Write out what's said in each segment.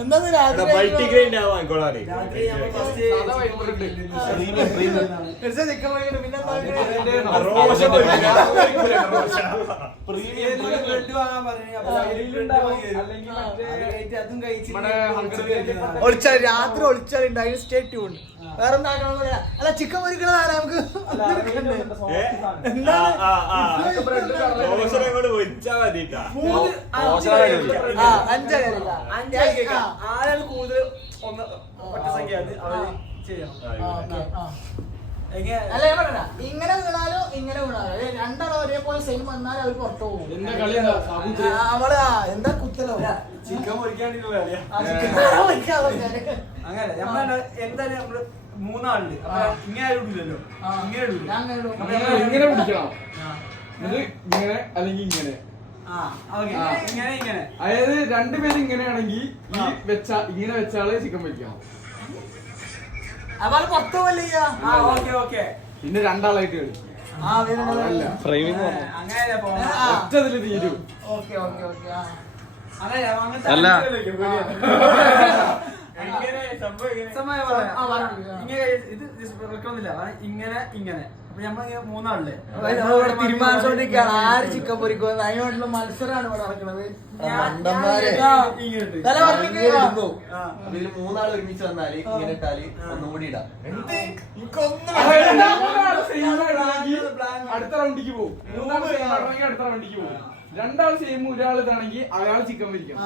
എന്താ മൾട്ടിഗ്രെയിൻ ആവാൻ കൊളാറി ഒളിച്ചാൽ രാത്രി ഒളിച്ചാലുണ്ട് അതിന് സ്റ്റേ ട്യൂൺ വേറെ എന്താക്കണം അല്ല ചിക്കൻ പൊരിക്കണതാരാ നമുക്ക് ആരാണ് കൂടുതൽ ഒറ്റ സംഖ്യ ഇങ്ങനെ വീണാലോ ഇങ്ങനെ വീണാലോ രണ്ടാളോ ഒരേപോലെ സെയിം വന്നാലും അവർ പുറത്തു പോകും അവള് എന്താ കുത്തലോ ചിക്കൻ പൊരിക്കാണ്ടില്ല അങ്ങനെ എന്തായാലും നമ്മള് മൂന്നാളുണ്ട് ഇങ്ങനെ ആരും ഇല്ലല്ലോ ഇങ്ങനെ പിടിക്കണം ഇങ്ങനെ അല്ലെങ്കിൽ ഇങ്ങനെ അതായത് രണ്ടുപേരും ഇങ്ങനെയാണെങ്കിൽ ഈ ഇങ്ങനെ വെച്ചാള് ചിക്കൻ പൊരിക്കണം പുറത്തു പോലെ പിന്നെ രണ്ടാളായിട്ട് കളിക്കും ഒറ്റതില് തീരും അല്ല ഇങ്ങനെ ഇങ്ങനെ അപ്പൊ നമ്മളിങ്ങനെ മൂന്നാളല്ലേ തീരുമാനിച്ചോണ്ടിരിക്കുകയാണ് ആര് ചിക്കൻ പൊരിക്കുന്നത് അതിനോട്ടുള്ള മത്സരമാണ് ഇവിടെ നടക്കുന്നത്. ഇതിൽ മൂന്നാൾ ഒരുമിച്ച് വന്നാല് ഇങ്ങനെ ഇട്ടാല് ഒന്നും കൂടി ഇടാം. അടുത്ത റൗണ്ടിക്ക് പോകും. അടുത്ത റൗണ്ടിക്ക് പോകും. രണ്ടാൾ സെയിം ഒരാൾ ഇതാണെങ്കിൽ അയാൾ ചിക്കൻ പൊരിക്കണം.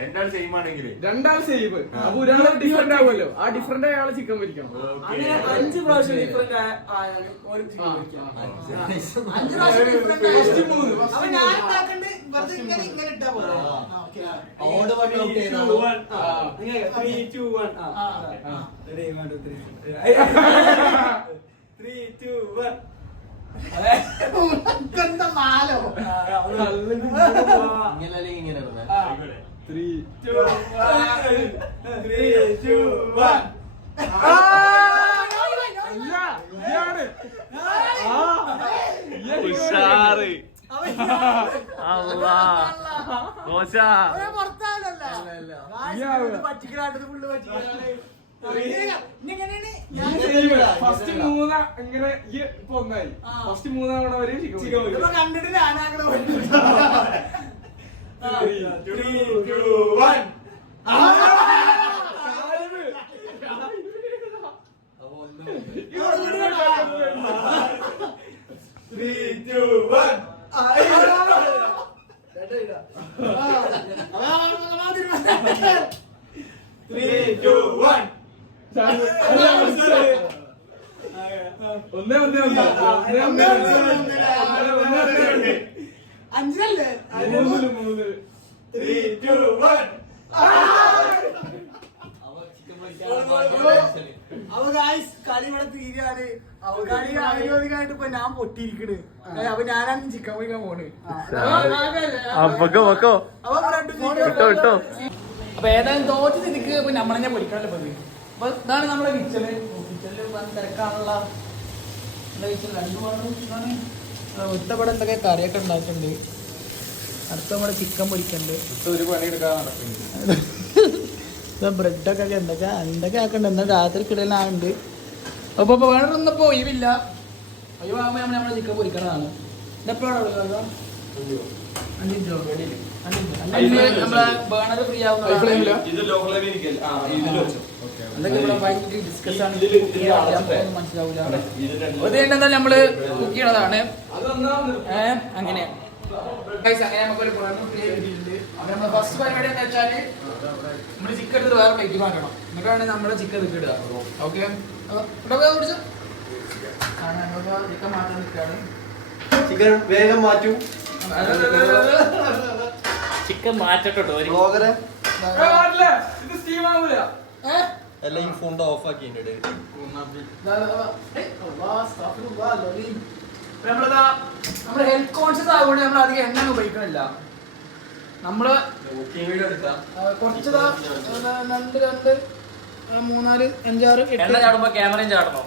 രണ്ടാൾ സെയിം ആണെങ്കിൽ രണ്ടാൾ സെയിം അപ്പൊ ഒരാൾ ഡിഫറെന്റ് ആവുമല്ലോ. ആ ഡിഫറെന്റ് അയാൾ ചിക്കൻ പൊരിക്കണം. 5 പ്രാവശ്യം ഡിഫറെന്റ് ഇങ്ങനെ 3, 2, 1 ഫസ്റ്റ് 3 ഇങ്ങനെ ഇപ്പൊ ഒന്നായി. ഫസ്റ്റ് 3 തവണ വരെ ചിക്കൻ കണ്ടിട്ട് ഞാനാകണം. 3, 2, 1 അഞ്ചല്ലേ 3, 2, 1 കളി ഇവിടെ തീരാണ്. കളി ആയോധികമായിട്ട് ഇപ്പൊ ഞാൻ പൊട്ടിയിരിക്കണ്. അപ്പൊ ഞാനാണ് ചിക്കൻ പൊരിക്കാൻ പോണ്. അപ്പൊ ഏതായാലും തോറ്റ സ്ഥിതിക്ക് ഇപ്പൊ നമ്മളെന്നെ പൊരിക്കാനല്ലേ പോയി. അപ്പൊ ഇതാണ് നമ്മുടെ കിച്ചണ്. കിച്ചണില് തിരക്കാണുള്ള കിച്ചൺ 2 പാടും. ഒറ്റപ്പെടെ എന്തൊക്കെ കറിയൊക്കെ ഉണ്ടാക്കുന്നുണ്ട്. അടുത്ത നമ്മുടെ ചിക്കൻ പൊരിക്കണ്ട്. ഒരു പണിയെടുക്കാൻ നടക്കുന്നുണ്ട്. ബ്രെഡൊക്കെ എന്തൊക്കെ ആക്കണ്ട്. എന്നാൽ രാത്രി കിടലാണ്ട്. അപ്പൊ വേണമെന്നപ്പോ ഒഴിവില്ല. ഒഴിവാകുമ്പോ നമ്മളെ ചിക്കൻ പൊരിക്കണതാണ്. ഇതെപ്പോഴാണ് നമ്മളെ ബേണർ ഫ്രീ ആവുന്ന ഡിസ്കസ് ആണ്. മനസ്സിലാവൂല. അത് കഴിഞ്ഞാൽ നമ്മള് കുക്ക് ചെയ്യണതാണ്. അങ്ങനെ അങ്ങനെ നമുക്കൊരു നമ്മുടെ ഫസ്റ്റ് പരിപാടി എന്താ വെച്ചാല് നമ്മള് ചിക്കൻ എടുത്തിട്ട് വേറെ പ്ലേറ്റ് മാറ്റണം. എന്നിട്ടാണ് നമ്മുടെ ചിക്കൻ ഇടുക. ഓക്കെ ചിക്കൻ മാറ്റാൻ നിൽക്കുകയാണ്. ചിക്കൻ വേഗം മാറ്റൂ. ചിക്കൻ മാറ്റട്ടോ എല്ലാം ഈ ഫോൺ ഓഫ് ആക്കിയിട്ടുണ്ട്. നമ്മള് ഹെൽത്ത് കോൺഷ്യസ് ആയതുകൊണ്ട് നമ്മൾ അധികം എണ്ണ ഉപയോഗിക്കണില്ല. നമ്മള് കുറച്ചതാ 2, 3, 4, 5, 6, 8 ചാടുമ്പോ ക്യാമറയും ചാടണോ?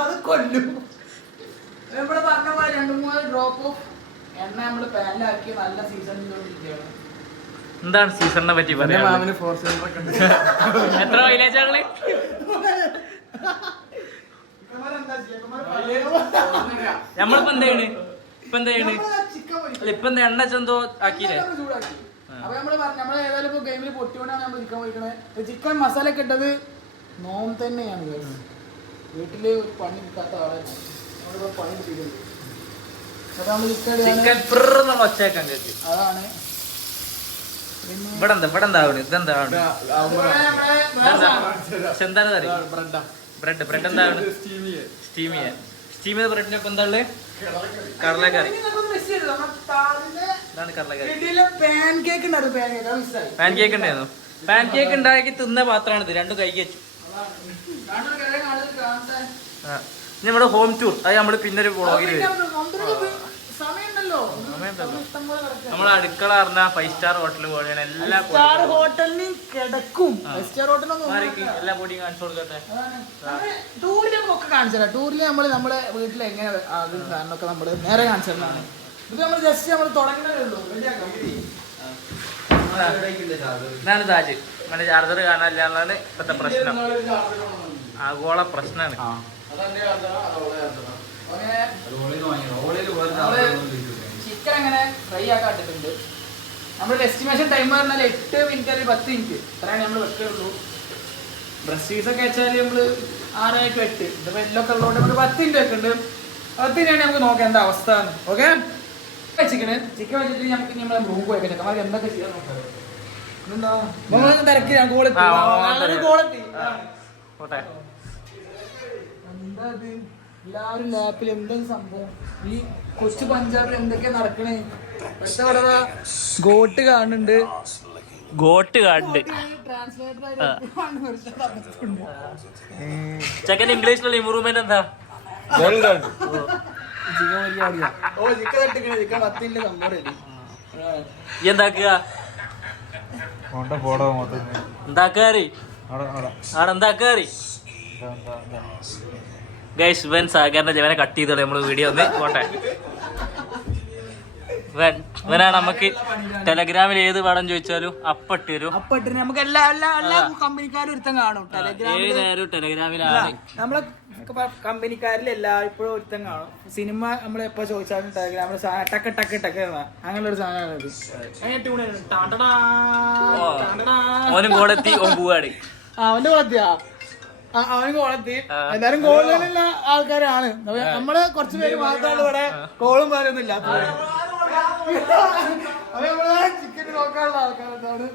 അത് കൊല്ലും. ഇവിടെ പറഞ്ഞ പോലെ 2, 3 ഡ്രോപ്പ് ഓഫ് എണ്ണ എണ്ണ നമ്മള് പാനിലാക്കി നല്ല സീസണിലാണ്. എന്താണ് സീസണിനെ പറ്റി പറയാ? മാമിന് 4 സിലിണ്ടർ ഒക്കെ ഉണ്ട്. എത്ര മൈലേജാണ്? നമ്മളിപ്പോ എന്താ ചെയ്യണ്? ഇപ്പൊ എന്താ ചെയ്യണ്? അല്ല ഇപ്പൊ എന്താ എണ്ണ ചെന്തോ ആക്കിയില്ലേ? ചൂടാക്കി. അപ്പൊ നമ്മള് ഏതായാലും ഇപ്പൊ ഗെയിമിൽ പൊട്ടിക്കൊണ്ടാണ് നമ്മൾ ചിക്കൻ പൊരിക്കണത്. ചിക്കൻ മസാല ഒക്കെ ഇട്ടത് നോം തന്നെയാണ്. വീട്ടില് ഒരു പണി കിട്ടാത്ത ആളാണ്. നമ്മളിപ്പോ പണി കിട്ടിയിട്ടുണ്ട്. അപ്പൊ നമ്മള് ചിക്കൻ പ്രിന്നുള്ള ഒച്ചയൊക്കെ കേട്ട്. അതാണ് ഇവിടെ എന്താ ഇതെന്താ എന്താണ് കറി? ബ്രെഡ് എന്താണ്? സ്റ്റീം ചെയ്ത ബ്രെഡിനൊക്കെ എന്താ ഉള്ളത്? കടലക്കറി. ഇതാണ് കടലക്കറി. പാൻ കേക്ക് ഉണ്ടായിരുന്നു. പാൻ കേക്ക് ഉണ്ടാക്കി തിന്ന പാത്രമാണിത്. രണ്ടും കൈക്ക് വെച്ചു. നമ്മുടെ ഹോം ടൂർ അത് നമ്മള് പിന്നെ ഒരു വ്ളോഗിൽ വരും. നമ്മളെ അടുക്കള പറഞ്ഞ 5 സ്റ്റാർ ഹോട്ടൽ പോലെയാണ്. എല്ലാ ഹോട്ടലിൽ കിടക്കും. എല്ലാ പൊടിയും കാണിച്ചു കൊടുക്കട്ടെ. ടൂറിലൊക്കെ കാണിച്ചാ ടൂറിൽ നമ്മളെ വീട്ടിൽ എങ്ങനെ അത് സാധനമൊക്കെ നമ്മള് നേരെ കാണിച്ചതാണ്. ഇത് നമ്മൾ ജസ്റ്റ് നമ്മൾ തുടങ്ങുന്നതേ ഉള്ളൂ. ഇതാണ് താജ്. മറ്റേ ചാർജർ കാണാനില്ല എന്നാണ് ഇപ്പത്തെ പ്രശ്നം. ആഗോള പ്രശ്നമാണ്. ചിക്കൻ അങ്ങനെ ഫ്രൈ ആക്കാട്ടിട്ടുണ്ട്. നമ്മുടെ എസ്റ്റിമേഷൻ ടൈം പറഞ്ഞാൽ 8 മിനിറ്റ് അല്ലെങ്കിൽ 10 മിനിറ്റ് അത്രയാണ് നമ്മൾ വെക്കുള്ളൂ. ബ്രസ്റ്റ് പീസൊക്കെ വെച്ചാൽ നമ്മള് 6 to 8. ഇതിപ്പോ എല്ലൊക്കെ ഉള്ളതുകൊണ്ട് നമ്മൾ 10 മിനിറ്റ് വെക്കുന്നുണ്ട്. 10 മിനിറ്റ് നമുക്ക് നോക്കാം എന്താ അവസ്ഥ. ഓക്കെ ചിക്കൻ വെച്ചിട്ട് നമുക്ക് നമ്മളെ റൂം പോയി ചെക്കന്മാർക്ക് എന്തൊക്കെ ചെയ്യാൻ നോക്കാം. തിരക്കി ഞാൻ ക്വാളിറ്റി എന്താ എല്ലാവരും ലാപ്പിൽ എന്താ സംഭവം? ഈ കൊച്ചു പഞ്ചാബിൽ എന്തൊക്കെയാ നടക്കണേ? ഗോട്ട് കാണുന്നുണ്ട്. ചെക്കൻ ഇംഗ്ലീഷിലുള്ള ഇമ്പ്രൂവ്മെന്റ് എന്താ? എന്താക്കുക ഗൈസ് ഇവൻ സാഗറിന്റെ ഇവനെ കട്ട് ചെയ്തോളൂ നമ്മള് വീഡിയോ ഒന്ന് പോട്ടെ. ഇവനാണ് നമുക്ക് ടെലഗ്രാമിൽ ഏത് പടം ചോദിച്ചാലും അപ്പട്ട് തരും. നമുക്ക് എല്ലാ കമ്പനിക്കാരും ഒരുത്തം കാണും. ടെലഗ്രാമിലാണ് നമ്മളെ കമ്പനിക്കാരിൽ ഇപ്പോഴും ഒരുത്തം കാണും. സിനിമ നമ്മൾ എപ്പോ ചോദിച്ചാലും ടെലഗ്രാമിൽ ടക്ക് ടക്ക് ടക്ക് അങ്ങനെയുള്ള ഒരു സാധനമാണ്. ഓനും കോളെത്തി ഓൻ പോവാണ്. അവന്റെ കോളത്തിയാ അവന് കോളെത്തി. എല്ലാരും കോളിലുള്ള ആൾക്കാരാണ്. നമ്മള് കുറച്ച് പേര് മാത്രമാണ് ഇവിടെ കോളും കാര്യമൊന്നും ഇല്ലാത്തത്. അത് നമ്മള് ചിക്കൻ നോക്കാനുള്ള ആൾക്കാരാണ്.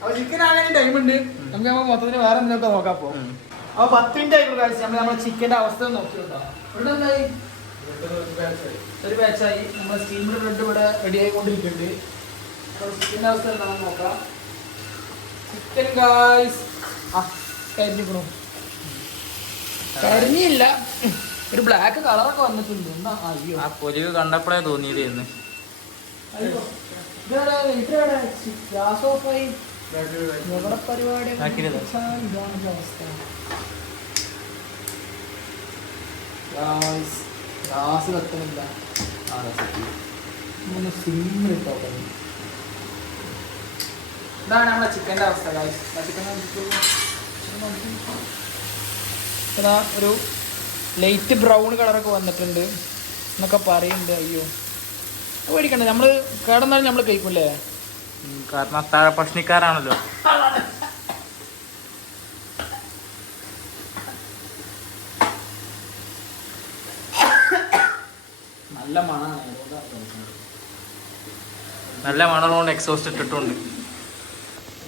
അപ്പൊ ചിക്കൻ ആകാൻ ടൈം ഉണ്ട്. നമുക്ക് മൊത്തത്തിൽ വേറെ എന്തെങ്കിലുമൊക്കെ നോക്കാൻ പോകും. അപ്പൊ 10 മിനിറ്റ് ആയിക്കോട്ടെ കഴിച്ച് നമ്മളെ ചിക്കന്റെ അവസ്ഥ നോക്കിയിട്ടുണ്ടോ? ഇവിടെ എന്തായി? ഒരു ബാച്ചായി. നമ്മളെ സ്റ്റീംഡ് ബ്രെഡ് ഇവിടെ റെഡി ആയിക്കൊണ്ടിരിക്കുന്നുണ്ട്. ചിക്കന്റെ അവസ്ഥ എന്താണെന്ന് നോക്കാം. Chicken guys കരിഞ്ഞിക്കണു. കരിഞ്ഞില്ല, ഒരു ബ്ലാക്ക് കളറൊക്കെ വന്നിട്ടുണ്ട്. അയ്യോ ആ പൊലിവ് കണ്ടപ്പോഴേ തോന്നിയതായിരുന്നു. ഗ്യാസ് ഓഫായി. എവിടെ പരിപാടി? ഇതാണ് അവസ്ഥ. ഗ്യാസ് വെക്കണില്ല. സിമ്മിൽ ഇട്ടോട്ടെ. ഇതാണ് നമ്മളെ ചിക്കൻ്റെ അവസ്ഥ. ചിക്കൻ ഇതാ ഒരു ലൈറ്റ് ബ്രൗൺ കളറൊക്കെ വന്നിട്ടുണ്ട് എന്നൊക്കെ പറയുന്നുണ്ട്. അയ്യോ പേടിക്കണ്ട, നമ്മള് കേടന്നാലും നമ്മള് കഴിക്കൂല്ലേ? കാരണം അത്താഴ ഭക്ഷണിക്കാരാണല്ലോ. നല്ല മണമാണ്. നല്ല മണമുള്ളതുകൊണ്ട് എക്സോസ്റ്റ് ഇട്ടിട്ടുണ്ട്.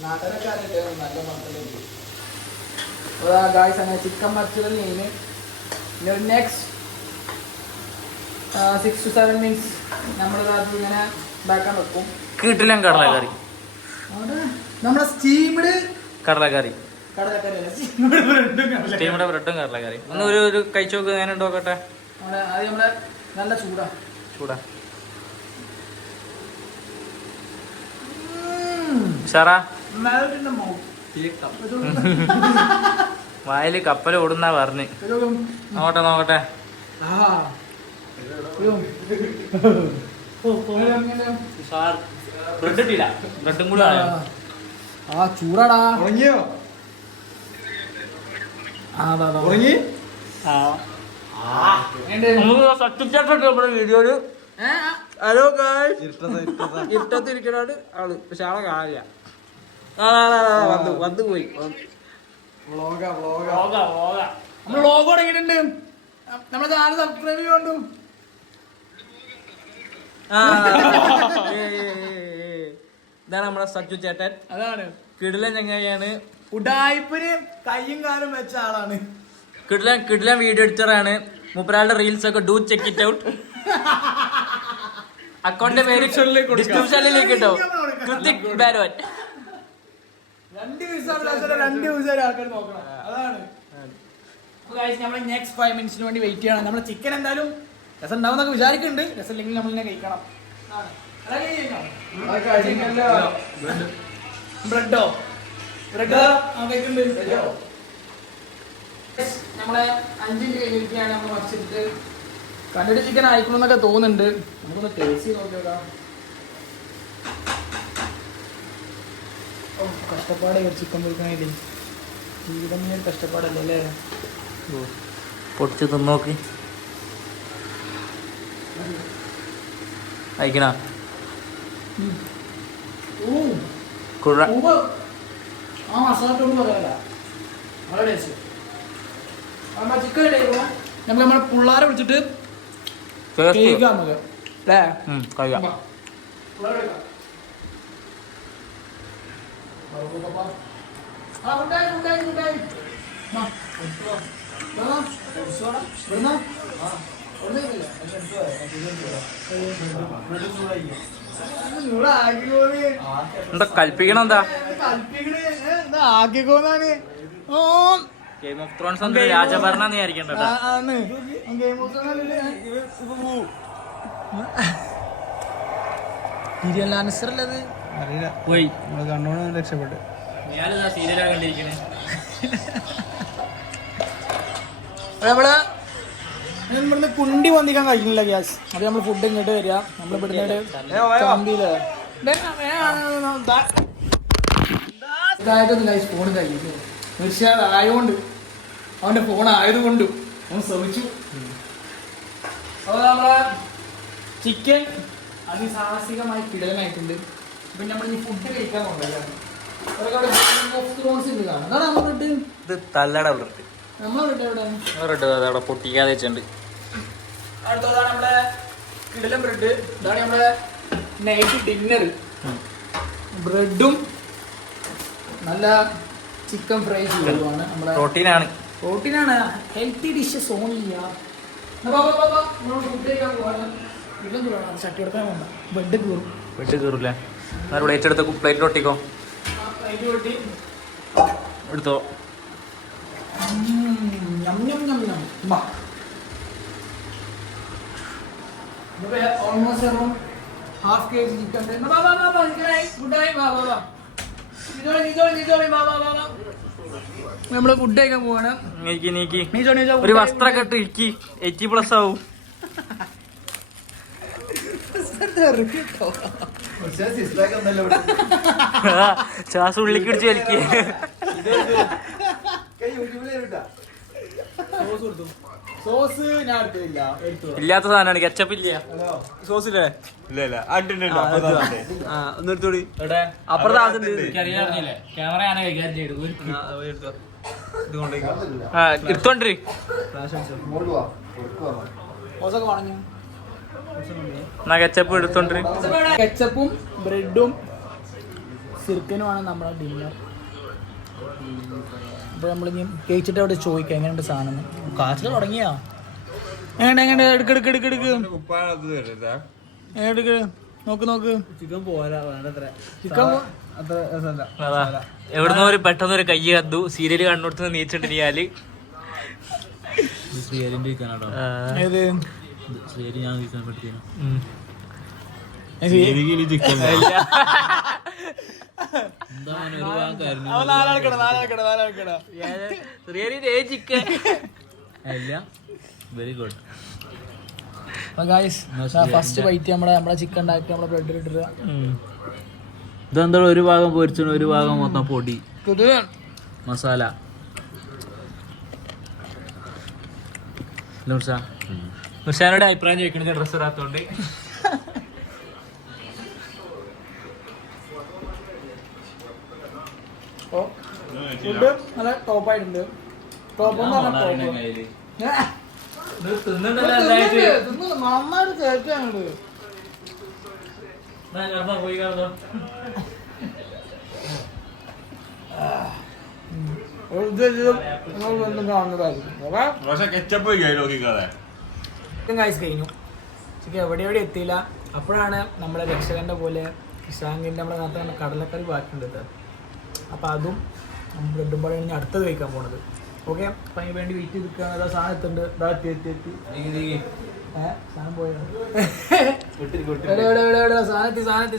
നാട്ടുകാരൊക്കെ അറിയില്ല നല്ല മണത്തിലേക്ക്. അങ്ങനെ ചിക്കൻ മറിച്ചത് നെക്സ്റ്റ് 6 to 7 മിനിറ്റ്സ് നമ്മളത് ഇങ്ങനെ ഉണ്ടാക്കാൻ വെക്കും. കിട്ടില്ല കടലക്കറി. നമ്മുടെ സ്റ്റീംഡ് കടലക്കറി, കടലക്കറി സ്റ്റീമിന്റെ ബ്രെഡും കടലക്കറി. ഒന്ന് ഒരു കഴിച്ചോക്ക് എങ്ങനെ ഉണ്ടോക്കട്ടെ. അത് നമ്മളെ നല്ല ചൂടാ. ഉഷാറാ. മൗത്ത് വായില് കപ്പൽ ഓടുന്നാ പറഞ്ഞ്. നോക്കട്ടെ. ബ്രെഡ് ഇട്ടില്ല, ബ്രെഡും കൂടെ ആ ചൂടാടാ. ഉറങ്ങിയോ? ഉറങ്ങി? വീഡിയോയില് ഹലോ ഗായ്സ്, ഇട്ടത്തിരിക്കണാണ് ആള്, പക്ഷെ ആളെ കാണില്ല. വന്ന് പോയി. നമ്മള് ലോഗോ തുടങ്ങിയിട്ടുണ്ട്. നമ്മളത് 4 സബ്സ്ക്രൈബ് ചെയ്യുന്നുണ്ട്. ഇതാണ് നമ്മുടെ സച്ചു ചേട്ടൻ. അതാണ് കിടിലൻ ചങ്ങായിയാണ്. ഉഡായിപ്പിന് കയ്യും കാലും വെച്ച ആളാണ്. കിടിലൻ വീഡിയോ എഡിറ്ററാണ്. മൂപ്പരാളുടെ റീൽസ് ഒക്കെ ഡു ചെക്ക് ഇറ്റ് ഔട്ട്. അക്കൗണ്ടിന്റെ പേര് ഡിസ്ക്രിപ്ഷനിലേക്ക് ഇട്ടോ. കൃതിക് ബാരോൻ. 2 ദിവസം ആൾക്കാർ നോക്കണം. അതാണ് നമ്മൾ നെക്സ്റ്റ് 5 മിനിറ്റ്സിന് വേണ്ടി വെയിറ്റ് ചെയ്യണം. നമ്മളെ ചിക്കൻ എന്തായാലും രസം ഉണ്ടാവുന്നൊക്കെ വിചാരിക്കുന്നുണ്ട്. രസം ഇല്ലെങ്കിൽ നമ്മൾ ഇങ്ങനെ കഴിക്കണം. ബ്രെഡോ കഴിക്കുന്നുണ്ട്. നമ്മളെ 5 മിനിറ്റ് കഴിഞ്ഞിരിക്കുകയാണ്. നമ്മൾ വച്ചിട്ട് കണ്ടിട്ട് ചിക്കൻ അയക്കണമെന്നൊക്കെ തോന്നുന്നുണ്ട്. നമുക്കൊന്ന് ടേസ്റ്റ് ചെയ്ത് നോക്കിയോക്കാം. കഷ്ടപ്പാട് ചിക്കൻ പൊരിക്കാനായിട്ട് ജീവിതം കഷ്ടപ്പാടല്ലേ അല്ലേ? പൊടിച്ച് തിന്നോക്ക്. അയക്കണ ആ മസാലത്തോട് പറയാല്ല. വളരെ ടേസ്റ്റ്. ചിക്കൻ നമുക്ക് നമ്മളെ പിള്ളേരെ വിളിച്ചിട്ട് കഴിക്കാം നമുക്ക് അല്ലേ? കഴിക്കാം. എന്താ കൽപ്പിക്കണം? എന്താ ആക്കിക്കോന്നാണ്. ഗെയിം ഓഫ് ത്രോൺസ് രാജഭരണം നീ ആയിരിക്കണ്ട. ആൻസറല്ലത് അറിയില്ല. പോയി നമ്മള് കണ്ണോട് രക്ഷപ്പെട്ടു. ഞാനിതാ സീരിയലാണ് കണ്ടിരിക്കണേ. നമ്മള് ഇവിടുന്ന് കുണ്ടി വന്നിക്കാൻ കഴിക്കുന്നില്ല ഗ്യാസ്. അത് നമ്മൾ ഫുഡ് ഇങ്ങോട്ട് വരിക. നമ്മൾ ഇവിടുന്ന് ഫോൺ കഴിച്ചു. തീർച്ചയായും ആയതുകൊണ്ട് അവന്റെ ഫോൺ ആയതുകൊണ്ടും അവൻ ശ്രമിച്ചു. അപ്പോൾ നമ്മളെ ചിക്കൻ അതിസാഹസികമായി കിടലനായിട്ടുണ്ട്. പിന്നെ നമ്മൾ ഈ ഫുഡ് കഴിക്കാൻ കൊണ്ടുവരാണ്. ഇത് തല്ലട ബ്രെഡ്. അവിടെ പൊട്ടിക്കാതെ വെച്ചിട്ടുണ്ട്. അടുത്തതാണ് നമ്മുടെ കിടിലൻ ബ്രെഡ്. ഇതാണ് നമ്മുടെ നൈറ്റ് ഡിന്നർ. ബ്രെഡും നല്ല ചിക്കൻ ഫ്രൈ ചെയ്യുവാണ്. നമ്മുടെ പ്രോട്ടീനാണ്. Healthy dishes only. ഫുഡ് കഴിക്കാൻ പോവാണ്. ചട്ടി എടുക്കാൻ വേണ്ട, ബെഡ് കീറും. ബെഡ് കീറൂല്ലേ? പ്ലേറ്റ് എടുത്ത് പ്ലേറ്റ് ഒട്ടിക്കോ. പ്ലേറ്റ് കൊട്ടി എടുത്തോ. Almost around half kg chicken. നമ്മള് ഫുഡ് കഴിക്കാൻ പോവാണ്. ഒരു വസ്ത്രം കെട്ട് ഇരിക്കി 80+ ആവും. ശ്വാസം ഉള്ളിക്ക് പിടിച്ച് വലിക്കേ. സോസ് ഞാൻ എടുത്തില്ല. ഇല്ലാത്ത സാധനമാണ്. കെച്ചപ്പ് ഇല്ല. സോസ് ഇല്ലേ? ഒന്നെടുത്തോടി. ക്യാമറ എടുത്തോണ്ടി. സോസൊക്കെ വാങ്ങി. കെച്ചപ്പ് എടുത്തോണ്ടി. കെച്ചപ്പും ബ്രെഡും സിർക്കനുമാണ് നമ്മുടെ ഡിന്നർ. അപ്പോൾ നമ്മളിനി കഴിച്ചിട്ട് അവിടെ ചോദിക്കാം എങ്ങനെയുണ്ട് സാധനം. കാച്ചിൽ തുടങ്ങിയാ എങ്ങനെ എടുക്ക് നോക്ക്. ചിക്കൻ പോരാ, വേണ്ടത്ര ചിക്കൻ അത്ര രസമല്ല. എവിടുന്നോ ഒരു പെട്ടെന്നൊരു കയ്യ് കന്നു. സീരിയല് കണ്ണോടുത്ത് നീച്ചിട്ടിരിക്കാല് ഏത് chicken. Very good. First bite നമ്മളെ ചിക്കൻ ഉണ്ടാക്കി നമ്മളെ ബ്രെഡ് ഇട്ടിട്ട് ഇതെന്താ ഒരു ഭാഗം പൊരിച്ചു ഒരു ഭാഗം മൊത്തം പൊടി മസാല. മിർഷാനോട് അഭിപ്രായം ചോദിക്കണത് ഡ്രസ്സ് ഇടാത്തോണ്ട്. ഫുഡ് നല്ല ടോപ്പായിട്ടുണ്ട്. ടോപ്പ് നന്നായിട്ട് കേൾക്കാനുണ്ട്. കഴിഞ്ഞു എവിടെ എത്തിയില്ല. അപ്പോഴാണ് നമ്മളെ രക്ഷകന്റെ പോലെ ഇഷാങ്കിന്റെ നമ്മളെ നാട്ടിൽ കടലക്കറി ബാക്കിയുണ്ട്. അപ്പൊ അതും ബ്രെഡും പോലെയാണ് ഞാൻ അടുത്തത് കഴിക്കാൻ പോണത്. ഓക്കെ, അപ്പൊ അതിന് വേണ്ടി വെയിറ്റ് ചെയ്ത് നിൽക്കുകയാണ്. അതാ സാധനം എത്തുന്നുണ്ട്. സാധനം പോയത്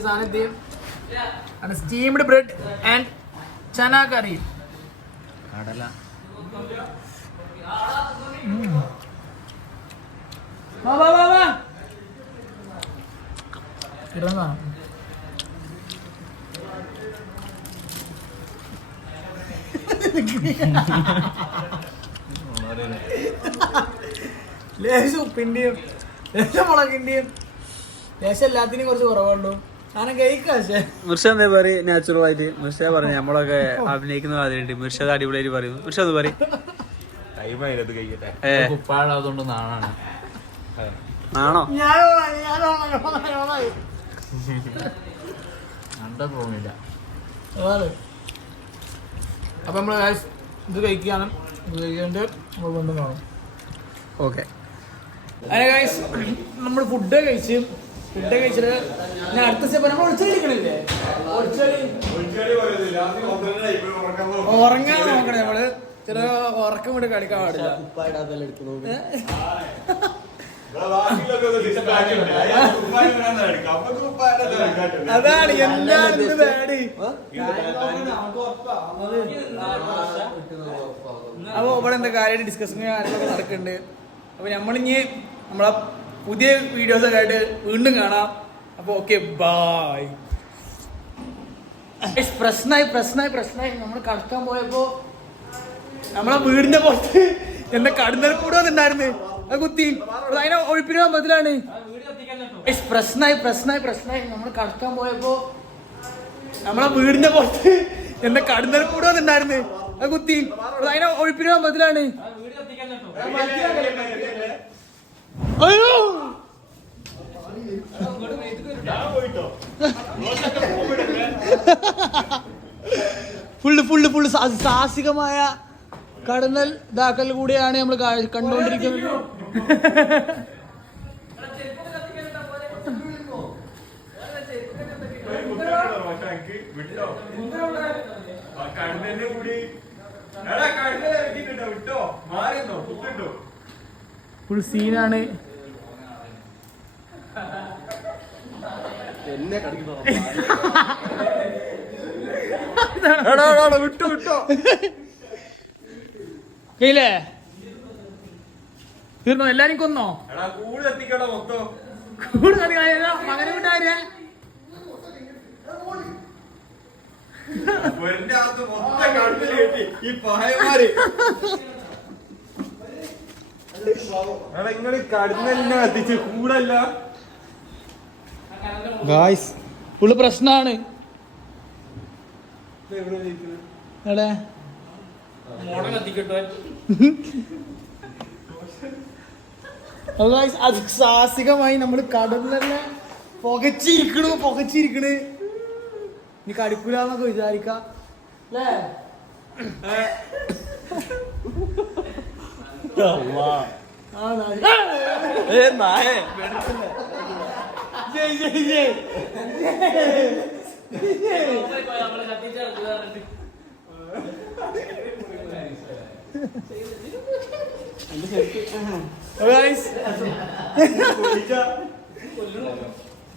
സാധനത്തി സ്റ്റീംഡ് ബ്രെഡ് ആൻഡ് ചന കറി. കടല ഇറങ്ങാം. ലേശം ഉപ്പിന്റെയും ലേശം മുളകിന്റെയും ലേശം എല്ലാത്തിനും കുറച്ച് കുറവുള്ളൂ. സാധനം കഴിക്കാശേ. മിർഷ എന്താ പറയും നാച്ചുറൽ ആയിട്ട്. മിർഷ പറഞ്ഞു നമ്മളൊക്കെ അഭിനയിക്കുന്ന മാതിരിയുണ്ട്. മിർഷ അത് അടിപൊളിയായിട്ട് പറയും. മിർഷ അത് പറയും. ഉപ്പാഴായതുകൊണ്ട് നാണാണ്. ആണോ? തോന്നില്ല. അപ്പൊ നമ്മള് ഇത് കഴിക്കുകയാണ്. ഇത് കഴിക്കാണ്ട് നമ്മൾ വീണ്ടും കാണും. ഓക്കെ, അങ്ങനെ ഗൈസ് നമ്മൾ ഫുഡ് കഴിച്ചിട്ട് ഞാൻ അടുത്ത സ്റ്റെപ്പ് നമ്മൾ ഒളിച്ചടിക്കണില്ലേ? ഉറങ്ങാൻ നോക്കണേ നമ്മള്. ചില ഉറക്കം കൊണ്ട് കളിക്കാൻ പാടില്ല. അതാണ് എന്താണ് ഇത് പേടി. അപ്പൊ ഇവിടെ എന്താ കാര്യമായിട്ട് ഡിസ്കസിങ് കാര്യങ്ങളൊക്കെ നടക്കുന്നുണ്ട്. അപ്പൊ നമ്മളിഞ്ഞ് നമ്മളെ പുതിയ വീഡിയോസൊക്കെ ആയിട്ട് വീണ്ടും കാണാം. അപ്പൊ ഓക്കെ, ബൈ. പ്രശ്നമായി നമ്മൾ കളിക്കാൻ പോയപ്പോ നമ്മളെ വീടിന്റെ പുറത്ത് എന്നെ കടന്നൽ കൂടെ വന്നിട്ടുണ്ടായിരുന്നു. അത് കുത്തി അതിനെ ഒഴിപ്പിക്കാൻ ബദലാണ്. പ്രശ്നമായി നമ്മൾ കളിക്കാൻ പോയപ്പോ നമ്മളെ വീടിന്റെ പുറത്ത് എന്നെ കടന്നൽ കൂടെ വന്നിട്ടുണ്ടായിരുന്നു. അത് കുത്തി അതിനെ ഒഴിപ്പിക്കാൻ ബദലാണ്. അയ്യോ, ഫുള്ള് സാഹസികമായ കടന്നൽ ഇതാക്കൽ കൂടിയാണ് നമ്മൾ കണ്ടുകൊണ്ടിരിക്കുന്നത്. ഫുൾ സീനാണ്. വിട്ടോ ഇല്ലേ? തീർന്നോ? എല്ലാരും കൊന്നോ? മകനെ വിട്ടാര് ഗായ്സ് ഫുള്ള് പ്രശ്നാണ്. എവിടെ അത് സാഹസികമായി നമ്മൾ കടലിനെ പുകച്ചിരിക്കണ്. നീ കടിക്കൂലെന്നൊക്കെ വിചാരിക്കാം അല്ലേ?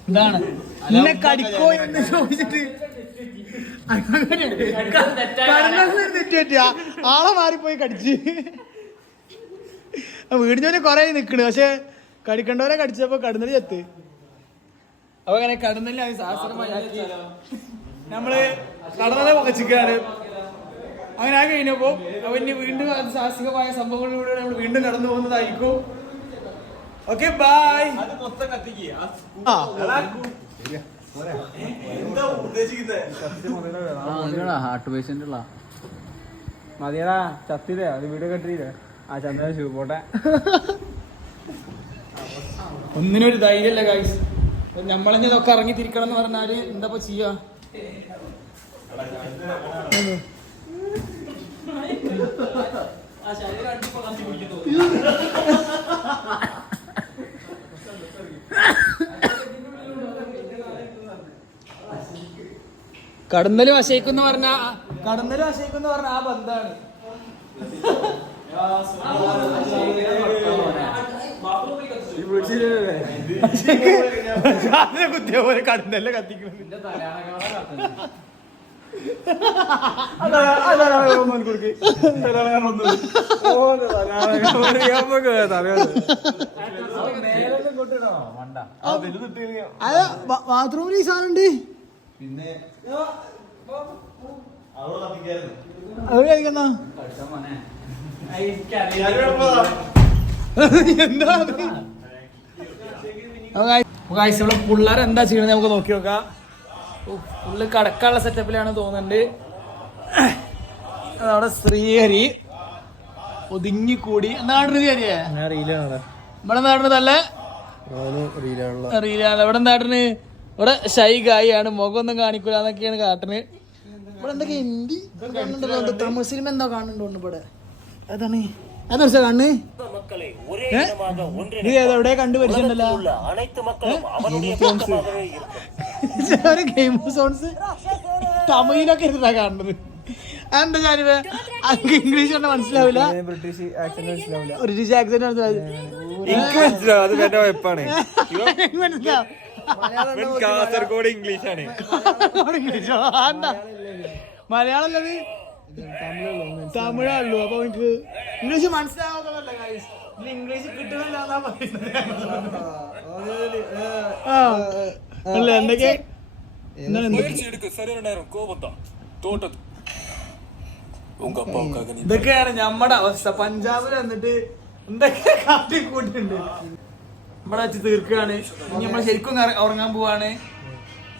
ഇതാണ് എന്നെ കടിക്കോ എന്ന് ചോദിച്ചിട്ട് തെറ്റുപറ്റിയ ആളെ മാറിപ്പോയി കടിച്ച്. വീടിന് കൊറേ നിക്കണ്. പക്ഷെ കടിക്കണ്ടവരെ കടിച്ചപ്പോ കടന്നൽ ചത്ത്. അപ്പൊ അങ്ങനെ കടന്നലിനായി സാഹസികമായി നമ്മള് കടന്നലെ പൊക്കച്ചിക്കാണ്. അങ്ങനെ ആ കഴിഞ്ഞപ്പോ അവന് വീണ്ടും സാഹസികമായ സംഭവങ്ങളിലൂടെ നമ്മൾ വീണ്ടും കടന്നു പോകുന്നതായിരിക്കും. Okay bye. അത് മൊത്തം കത്തിക്കുക. എന്താ ഉദ്ദേശിക്കുന്നത്? ഹാർട്ട് പേഷ്യന്റ് ഉള്ള മതിയടാ ചത്തില്ലേ അത് വീഡിയോ കെട്ടിയില്ലേ ആ ചന്ദ്രൻ ഷൂ പോട്ടെ. ഒന്നിനും ഒരു ധൈര്യല്ല ഗൈസ്. നമ്മളെഞ്ഞതൊക്കെ ഇറങ്ങി തിരിക്കണം എന്ന് പറഞ്ഞാല് എന്താ ചെയ്യാ? കടന്നലും അശയിക്കുന്ന പറഞ്ഞ ആ ബന്ധാണ്. കുത്തിയ പോലെ കടന്നല്ല കത്തിക്കണം. ബാത്റൂമിൽ ഈ സാധനം ഉണ്ട്. പിന്നെ അത് കഴിക്കുന്ന എന്താ നമ്മളെ പിള്ളേർ എന്താ ചെയ്യണത് നമുക്ക് നോക്കി നോക്കാം. ഫുള്ള് കടക്കാനുള്ള സെറ്റപ്പിലാണ് തോന്നുന്നുണ്ട്. അതവിടെ ശ്രീഹരി ഒതുങ്ങിക്കൂടി. നാടിന് ഹരിയേ ഇവിടെ നാടിനതല്ലേ റീലാണ്. ഇവിടെ നാടിന് ഇവിടെ ഷൈ ഗായിയാണ്. മുഖമൊന്നും കാണിക്കൂല എന്നൊക്കെയാണ് കാട്ടിന്. ഇവിടെ എന്തൊക്കെ ഹിന്ദി കാണുന്നുണ്ടല്ലോ. തമിഴ് സിനിമ എന്തോ കാണുന്നുണ്ട് ഇവിടെ. അതാണ് അതെന്താ കണ്ണ് എവിടെ കണ്ടു പരിചയമുണ്ടല്ലോ. ഗെയിം സോൺസ് തമിഴിലൊക്കെ ഇരുന്നാ കാണുന്നത്. എന്താ ഞാനിവ അനക്ക് ഇംഗ്ലീഷ് കൊണ്ട് മനസ്സിലാവില്ല. ബ്രിട്ടീഷ് ആക്സന്റ് മനസ്സിലാവില്ല. ബ്രിട്ടീഷ് ആക്സന്റ് മനസ്സിലാവില്ല. കാസർഗോഡ് ഇംഗ്ലീഷാണ്. ഇംഗ്ലീഷോ എന്താ മലയാളമല്ലത് തമിഴാണല്ലോ. അപ്പൊ എനിക്ക് ഇംഗ്ലീഷ് മനസ്സിലാവുന്നതല്ല ഗൈസ്. ഇംഗ്ലീഷ് കിട്ടുന്നില്ല എന്നാ പറയുന്നത്. അല്ല എന്തൊക്കെ ഇതൊക്കെയാണ് നമ്മുടെ അവസ്ഥ. പഞ്ചാബിൽ വന്നിട്ട് എന്തൊക്കെ കാട്ടിക്കൂട്ടുണ്ട്. നമ്മളെ വെച്ച് തീർക്കുകയാണ്. ഇനി നമ്മൾ ശരിക്കും ഉറങ്ങാൻ പോവാണ്.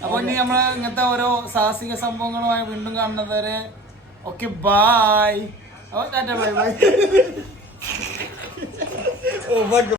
അപ്പൊ ഇനി നമ്മള് ഇങ്ങനത്തെ ഓരോ സാഹസിക സംഭവങ്ങളുമായി വീണ്ടും കാണുന്നത് വരെ ഓക്കെ ബൈ. Bye bye.